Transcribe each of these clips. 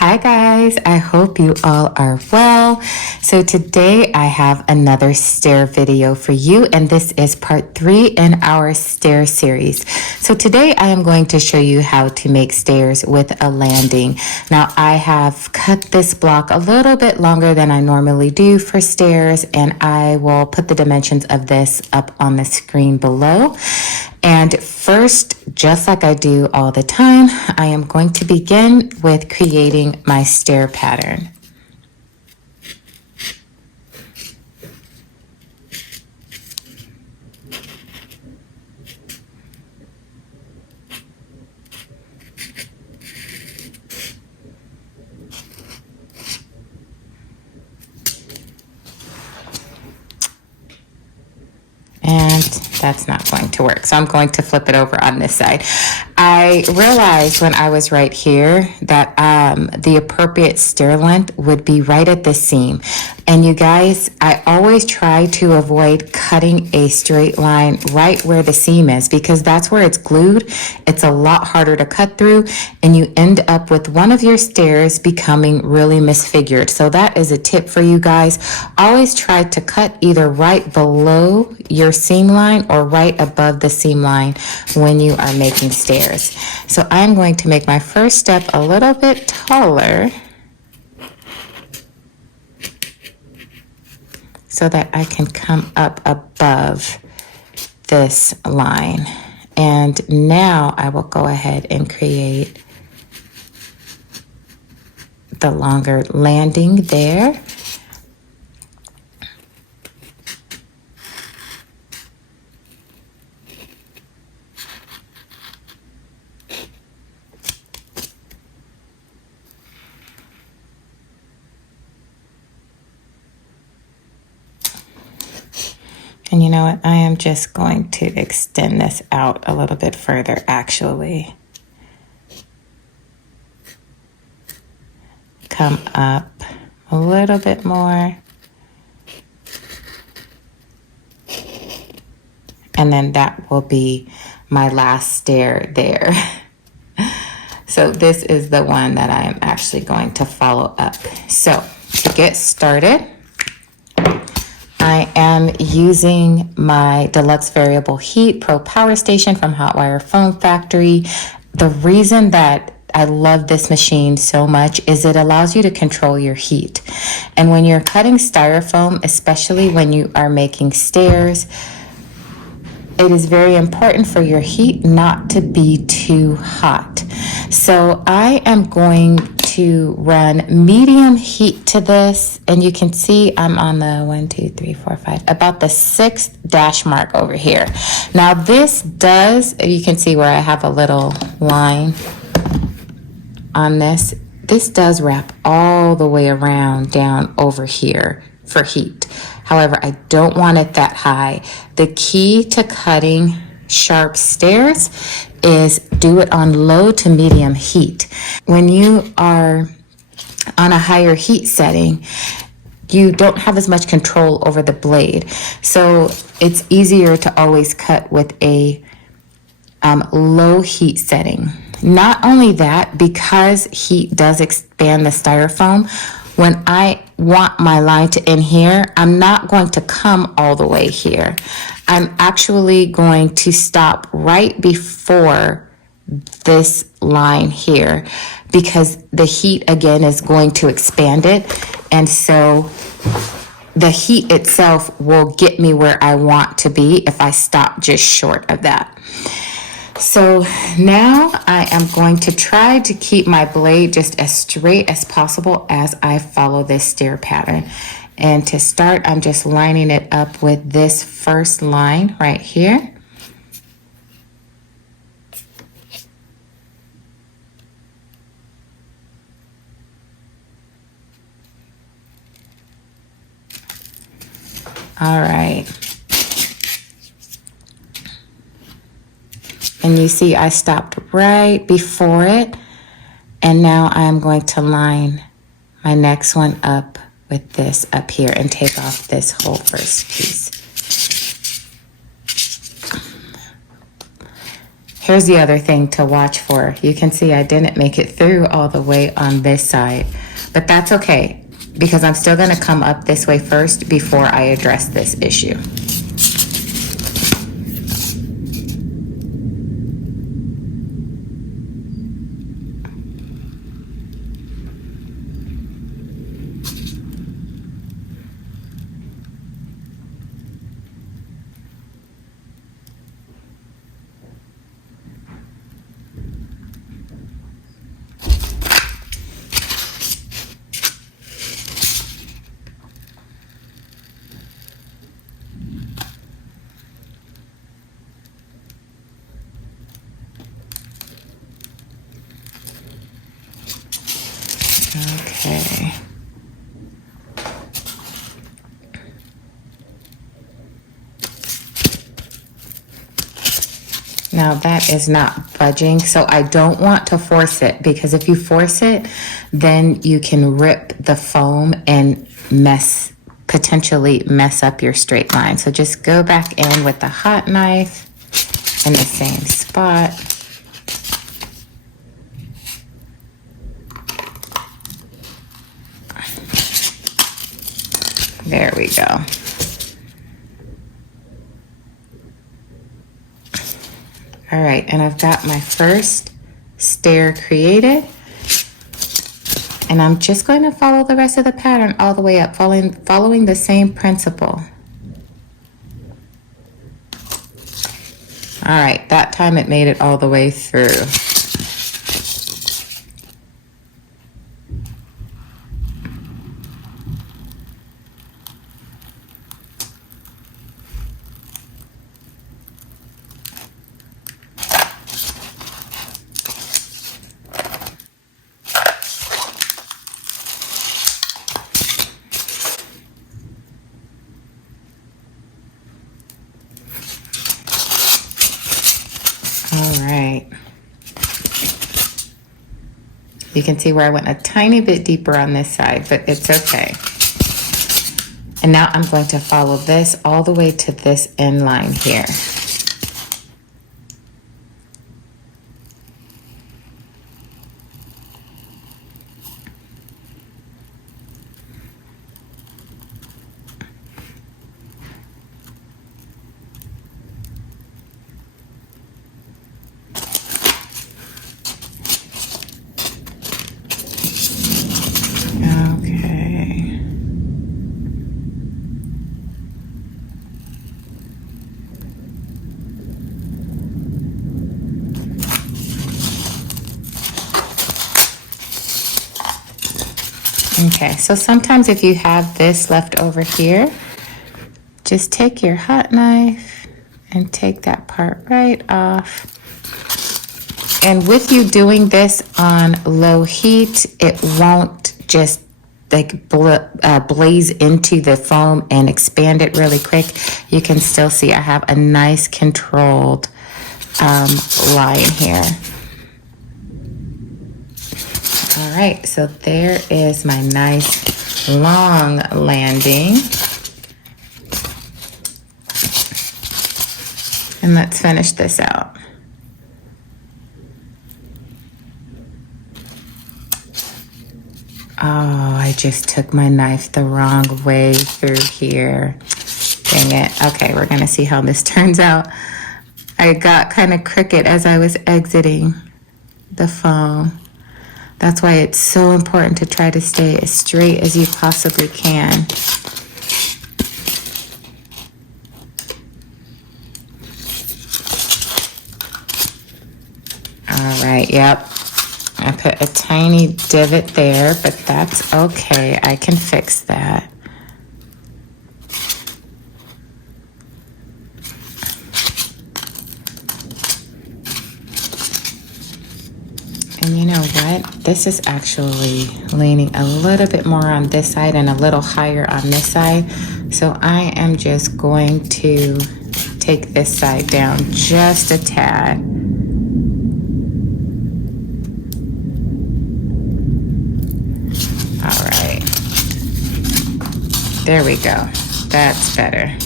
Hi guys, I hope you all are well. So today I have another stair video for you, and this is part 3 in our stair series. So today I am going to show you how to make stairs with a landing. Now I have cut this block a little bit longer than I normally do for stairs, and I will put the dimensions of this up on the screen below. And first, just like I do all the time, I am going to begin with creating my stair pattern. And that's not going to work. So I'm going to flip it over on this side. I realized when I was right here that the appropriate stair length would be right at the seam. And you guys, I always try to avoid cutting a straight line right where the seam is, because that's where it's glued. It's a lot harder to cut through, and you end up with one of your stairs becoming really misfigured. So that is a tip for you guys. Always try to cut either right below your seam line or right above the seam line when you are making stairs. So I'm going to make my first step a little bit taller so that I can come up above this line. And now I will go ahead and create the longer landing there. And you know what? I am just going to extend this out a little bit further, actually. Come up a little bit more. And then that will be my last stair there. So this is the one that I am actually going to follow up. So to get started, I am using my Deluxe Variable Heat Pro Power Station from Hotwire Foam Factory. The reason that I love this machine so much is it allows you to control your heat. And when you're cutting styrofoam, especially when you are making stairs, it is very important for your heat not to be too hot. So I am going to run medium heat to this, and you can see I'm on the 1, 2, 3, 4, 5, about the 6th dash mark over here. Now this does, you can see where I have a little line on this. This does wrap all the way around down over here for heat. However, I don't want it that high. The key to cutting sharp stairs is do it on low to medium heat. When you are on a higher heat setting, you don't have as much control over the blade. So it's easier to always cut with a low heat setting. Not only that, because heat does expand the styrofoam, when I want my line to end here, I'm not going to come all the way here. I'm actually going to stop right before this line here, because the heat again is going to expand it. And so the heat itself will get me where I want to be if I stop just short of that. So now I am going to try to keep my blade just as straight as possible as I follow this stair pattern. And to start, I'm just lining it up with this first line right here. All right. And you see I stopped right before it, and now I'm going to line my next one up with this up here and take off this whole first piece. Here's the other thing to watch for. You can see I didn't make it through all the way on this side, but that's okay because I'm still going to come up this way first before I address this issue. Okay. Now that is not budging, so I don't want to force it because if you force it, then you can rip the foam and potentially mess up your straight line. So just go back in with the hot knife in the same spot. There we go. All right, and I've got my first stair created. And I'm just going to follow the rest of the pattern all the way up, following the same principle. All right, that time it made it all the way through. All right. You can see where I went a tiny bit deeper on this side, but it's okay. And now I'm going to follow this all the way to this end line here. Okay, so sometimes if you have this left over here, just take your hot knife and take that part right off. And with you doing this on low heat, it won't just like blaze into the foam and expand it really quick. You can still see I have a nice controlled line here. All right, so there is my nice long landing. And let's finish this out. Oh, I just took my knife the wrong way through here. Dang it. Okay, we're gonna see how this turns out. I got kind of crooked as I was exiting the foam. That's why it's so important to try to stay as straight as you possibly can. All right, yep. I put a tiny divot there, but that's okay. I can fix that. And you know what? This is actually leaning a little bit more on this side and a little higher on this side. So I am just going to take this side down just a tad. All right. There we go. That's better.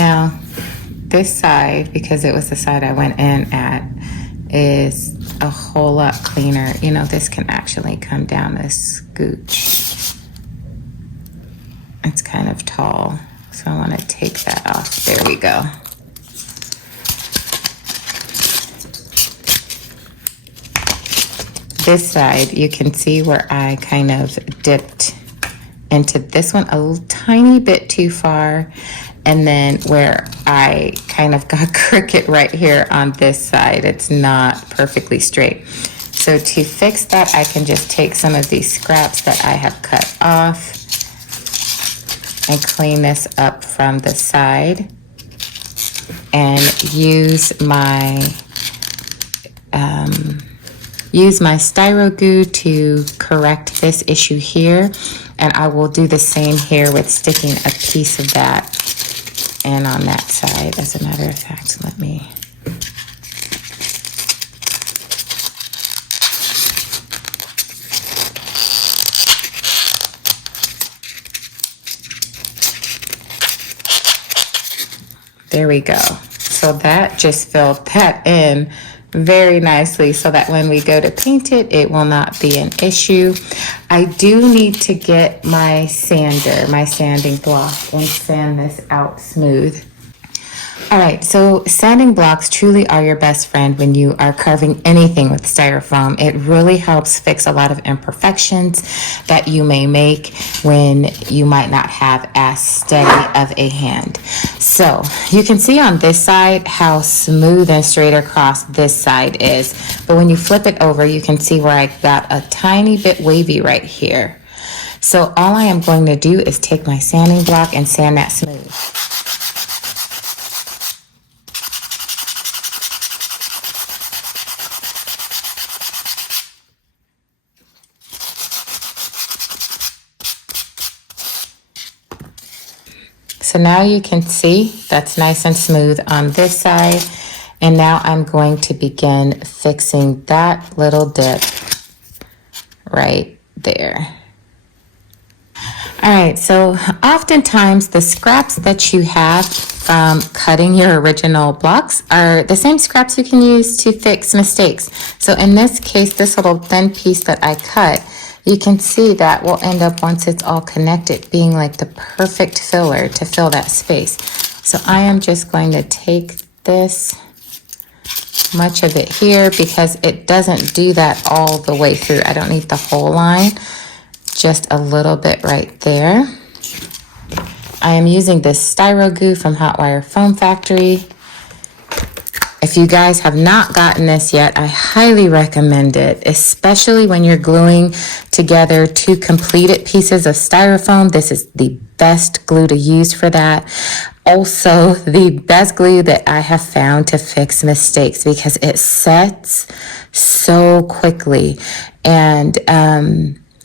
Now, this side, because it was the side I went in at, is a whole lot cleaner. You know, this can actually come down this scooch. It's kind of tall, so I want to take that off. There we go. This side, you can see where I kind of dipped into this one a tiny bit too far, and then where I kind of got crooked right here on this side. It's not perfectly straight. So to fix that, I can just take some of these scraps that I have cut off and clean this up from the side and use my Styro Goo to correct this issue here. And I will do the same here with sticking a piece of that in on that side. As a matter of fact, let me... There we go. So that just filled that in very nicely so that when we go to paint it, it will not be an issue. I do need to get my sander, my sanding block, and sand this out smooth. All right, so sanding blocks truly are your best friend when you are carving anything with styrofoam. It really helps fix a lot of imperfections that you may make when you might not have as steady of a hand. So you can see on this side how smooth and straight across this side is. But when you flip it over, you can see where I got a tiny bit wavy right here. So all I am going to do is take my sanding block and sand that smooth. So now you can see that's nice and smooth on this side. And now I'm going to begin fixing that little dip right there. All right, so oftentimes the scraps that you have from cutting your original blocks are the same scraps you can use to fix mistakes. So in this case, this little thin piece that I cut, you can see that will end up, once it's all connected, being like the perfect filler to fill that space. So I am just going to take this much of it here because it doesn't do that all the way through. I don't need the whole line, just a little bit right there. I am using this Styro Goo from Hotwire Foam Factory. If you guys have not gotten this yet, I highly recommend it, especially when you're gluing together two completed pieces of styrofoam. This is the best glue to use for that. Also, the best glue that I have found to fix mistakes because it sets so quickly. And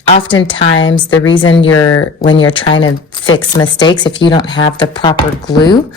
oftentimes the reason when you're trying to fix mistakes, if you don't have the proper glue,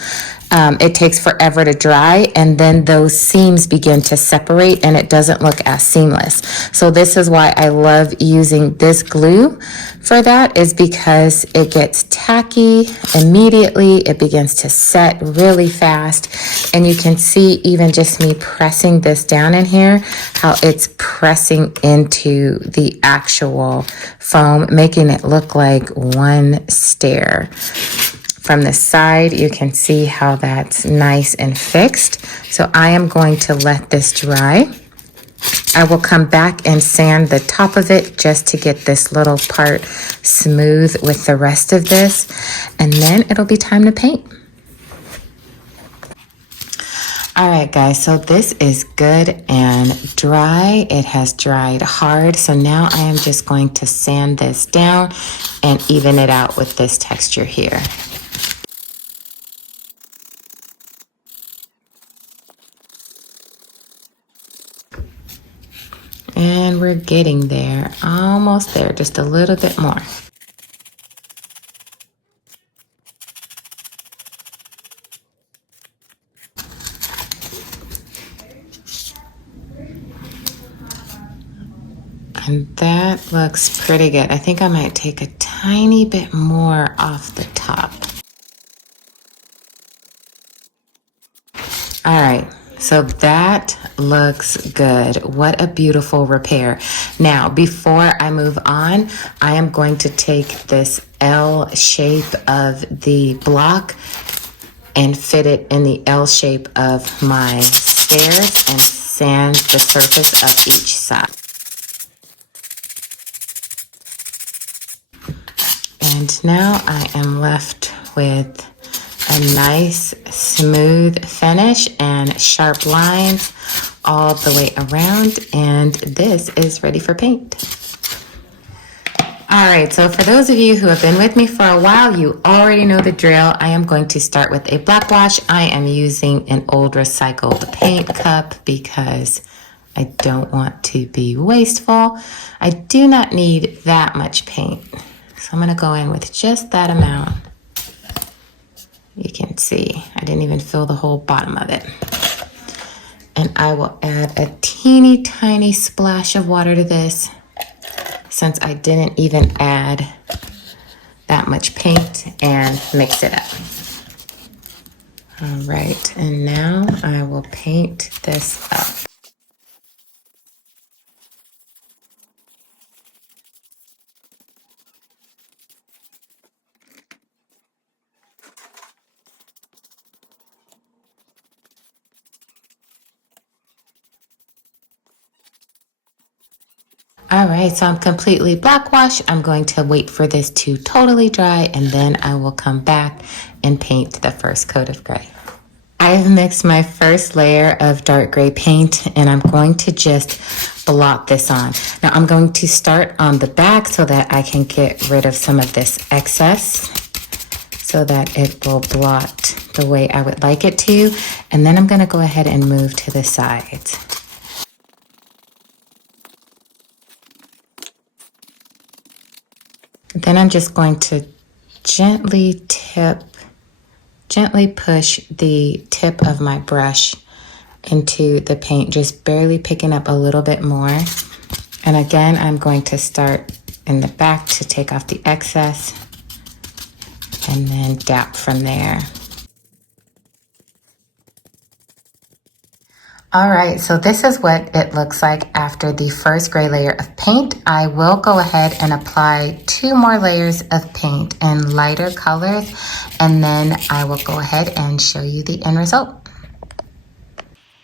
it takes forever to dry, and then those seams begin to separate and it doesn't look as seamless. So this is why I love using this glue for that, is because it gets tacky immediately. It begins to set really fast. And you can see even just me pressing this down in here, how it's pressing into the actual foam, making it look like one stair. From the side, you can see how that's nice and fixed. So I am going to let this dry. I will come back and sand the top of it just to get this little part smooth with the rest of this. And then it'll be time to paint. All right, guys, so this is good and dry. It has dried hard. So now I am just going to sand this down and even it out with this texture here. And we're getting there, almost there, just a little bit more. And that looks pretty good. I think I might take a tiny bit more off the top. All right, so that looks good. What a beautiful repair. Now, before I move on, I am going to take this L shape of the block and fit it in the L shape of my stairs and sand the surface of each side. And now I am left with a nice smooth finish and sharp lines all the way around, and this is ready for paint. All right, so for those of you who have been with me for a while, you already know the drill. I am going to start with a black wash. I am using an old recycled paint cup because I don't want to be wasteful. I do not need that much paint, so I'm going to go in with just that amount. You can see I didn't even fill the whole bottom of it. And I will add a teeny tiny splash of water to this since I didn't even add that much paint, and mix it up. All right, and now I will paint this up. All right, so I'm completely black wash. I'm going to wait for this to totally dry, and then I will come back and paint the first coat of gray. I have mixed my first layer of dark gray paint, and I'm going to just blot this on. Now I'm going to start on the back so that I can get rid of some of this excess so that it will blot the way I would like it to. And then I'm going to go ahead and move to the sides. Then I'm just going to gently push the tip of my brush into the paint, just barely picking up a little bit more. And again, I'm going to start in the back to take off the excess and then dab from there. All right, so this is what it looks like after the first gray layer of paint. I will go ahead and apply 2 more layers of paint in lighter colors, and then I will go ahead and show you the end result.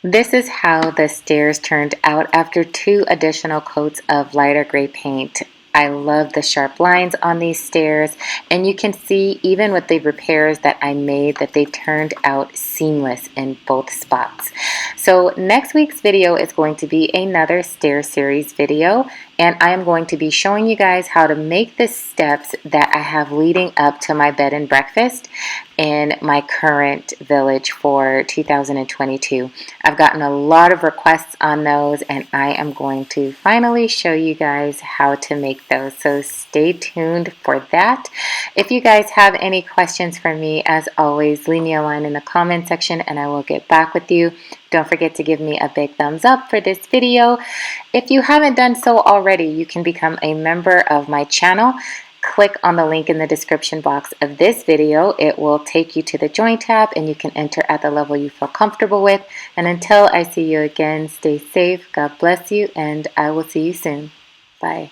This is how the stairs turned out after 2 additional coats of lighter gray paint. I love the sharp lines on these stairs, and you can see even with the repairs that I made that they turned out seamless in both spots. So next week's video is going to be another stair series video, and I am going to be showing you guys how to make the steps that I have leading up to my bed and breakfast in my current village for 2022. I've gotten a lot of requests on those, and I am going to finally show you guys how to make those. So stay tuned for that. If you guys have any questions for me, as always, leave me a line in the comment section and I will get back with you. Don't forget to give me a big thumbs up for this video. If you haven't done so already, you can become a member of my channel. Click on the link in the description box of this video. It will take you to the join tab and you can enter at the level you feel comfortable with. And until I see you again, stay safe, God bless you, and I will see you soon. Bye.